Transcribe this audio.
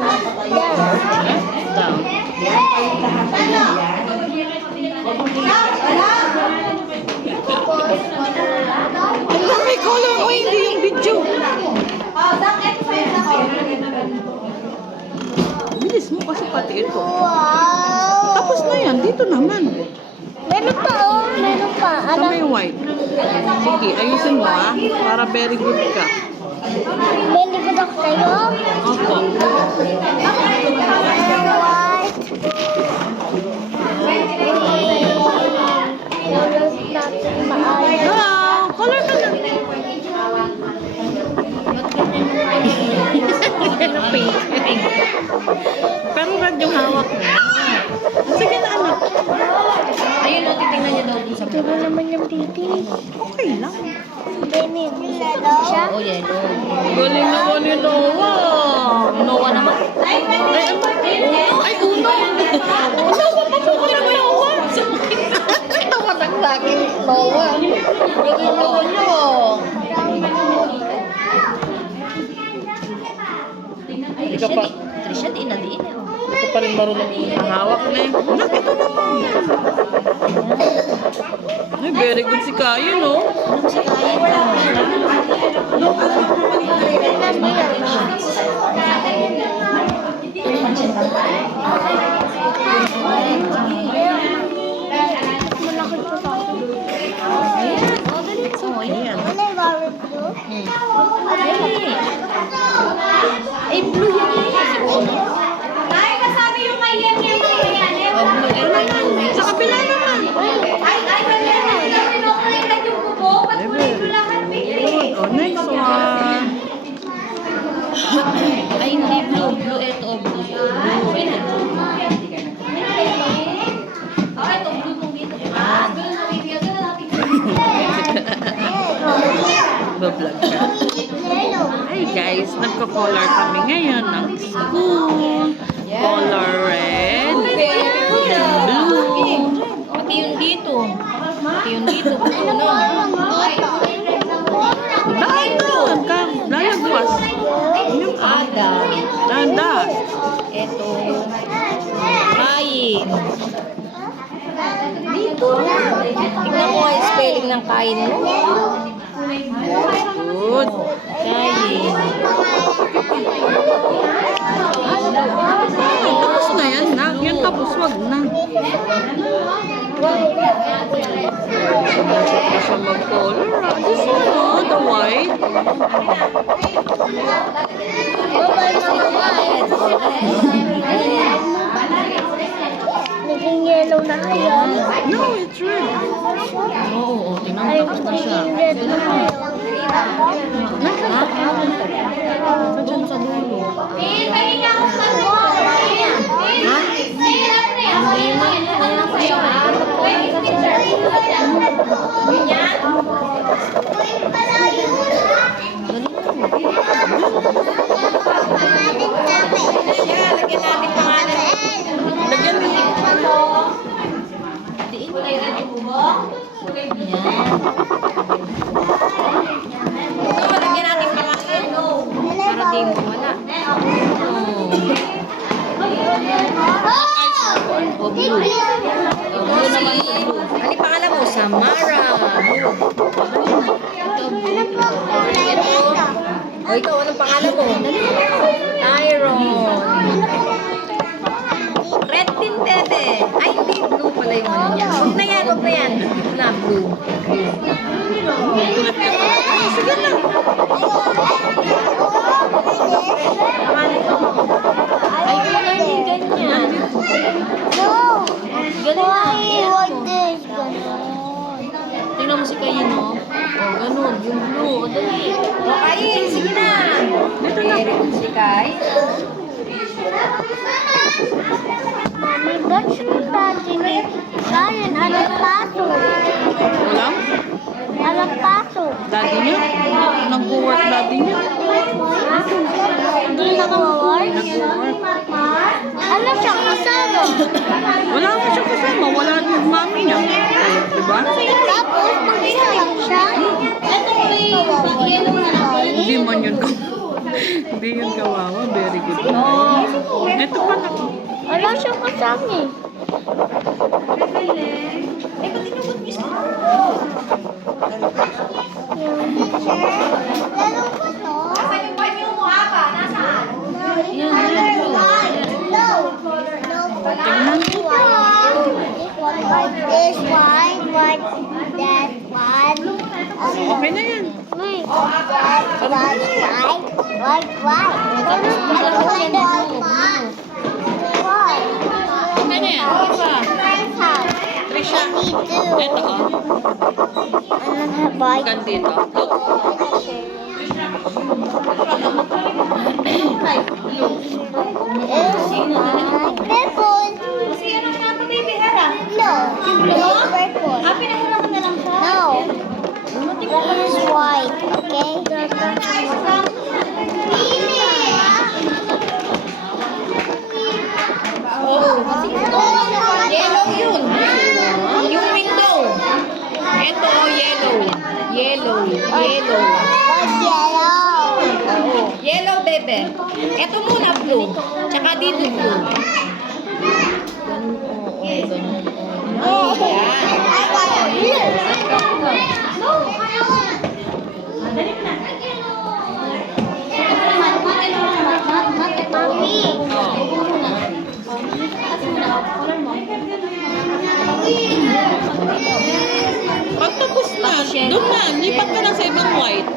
Ang may color mo, hindi yung video. Bilis mo kasi pati ito. Tapos na yan, dito naman. Meron pa oh, meron pa. Sa may white. Sige, ayusin mo para very good ka. Very good ako sa'yo. Opo. Color ka na. Pink. Pero red yung hawak mo. Sige na anak. Ayun o, titingnan niya daw dun sa Diba naman yung titi? Okay lang. Benin. Siya? Oh, yellow. Galing naman ni Noah. Noah naman. Ay, uno. Uno, papasukin mo yung Noah. Tawa ng laki. Noah. Galing naman yun. Ika pa. Trisha, di na din. Ito pa rin marunong hawak na eh. Anak, ito naman. Ay, very good si Kayo, no? Ano si Kaya? Malaki pa sa akin. Ayan. Oh, galing. So, ayan. Ano yung bawal blue? Ay, blue yan eh. Si Uno. Ay, kasabi yung kay Yen Yen yan. Oh, blue. Ito naman. Sa kabila naman. Ay, ganyan na. Pinokulay yung bubok. Ba't kulay ko lahat? Oh, next one. Ay, hindi blue. Blue, ito. Blue. Blue. Ito. Oh, ito, blue mong dito. Ah, ganun na, baby. Ganun natin. Bablog ka. Hi guys, nagko-color kami ngayon ng school. Color red and blue. Pati yung dito. Pati yung dito. Blue na. Dahil doon, lalagwas. Ada. Tanda. Ito. Kain. Dito. Tignan mo nga yung spelling ng kain mo. Good. Kain. Tapos na yan na. Yan tapos, wag na. Nasip na siya mag-color. This one, oh, the white. Naging yellow na ngayon. No, it's red. Oo, tingnan Ay, mo. Tapos na siya. naging red na ngayon. Doon sa dulo. Pahinga ako sa bubok. Ha? Hindi mo. Ayan pa siya. Lagyan mo. Ito, lagyan natin pangalan. Para di mo wala. O, blue. O, blue naman po. Ano yung pangalan mo? Samara. Blue. Ito, blue. Ito. O, ikaw, anong pangalan mo? Tyron. Red din, Tete. Ay, hindi. Blue pala yung ano niya. Huwag na yan, huwag na yan. Ito na, blue. Kulit ka pa. Ay, sige na. Ay, wala hindi ganyan. No! Galing na. Why Ayan would mo. this ganon? Tingnan mo si Kayin, no? O, ganun. Yung blue. O, dali. O, Kayin, sige na. Dito na. Si Kay. Mommy, that's your daddy ni Ryan, alam pato. Walang? Alam pato. Daddy niya? Nag-work daddy niya? Hindi nag-work? Ano siya kasama? Wala nga siya kasama. Wala din mami niya. Diba? Tapos, mag-isa lang siya. Hindi man yun kawawa. Hindi yun kawawa. Very good. Ito pa na. Wala siyang kasama eh. Yung teacher, lalo ko to. Nasaan yung panyo mo, Aba? Nasaan? This one, but that one. Okay na yan. Wait, that Okay na yan. Ano pa? Trisha. Ito oh. Kan dito. Look. Kasi yan ang nga pa, baby, Hera. Ah, pinahira mo na lang siya. No. This is white, okay? Yellow yun. Yung window. Ito, oh, yellow. Yellow. Yellow. What's yellow? Yellow, bebe. Ito muna, blue. Tsaka dito, blue. Ganun, oh, yan. I got blue. Mommy. Pag tapos na, doon na. Lipat ka na sa ibang white.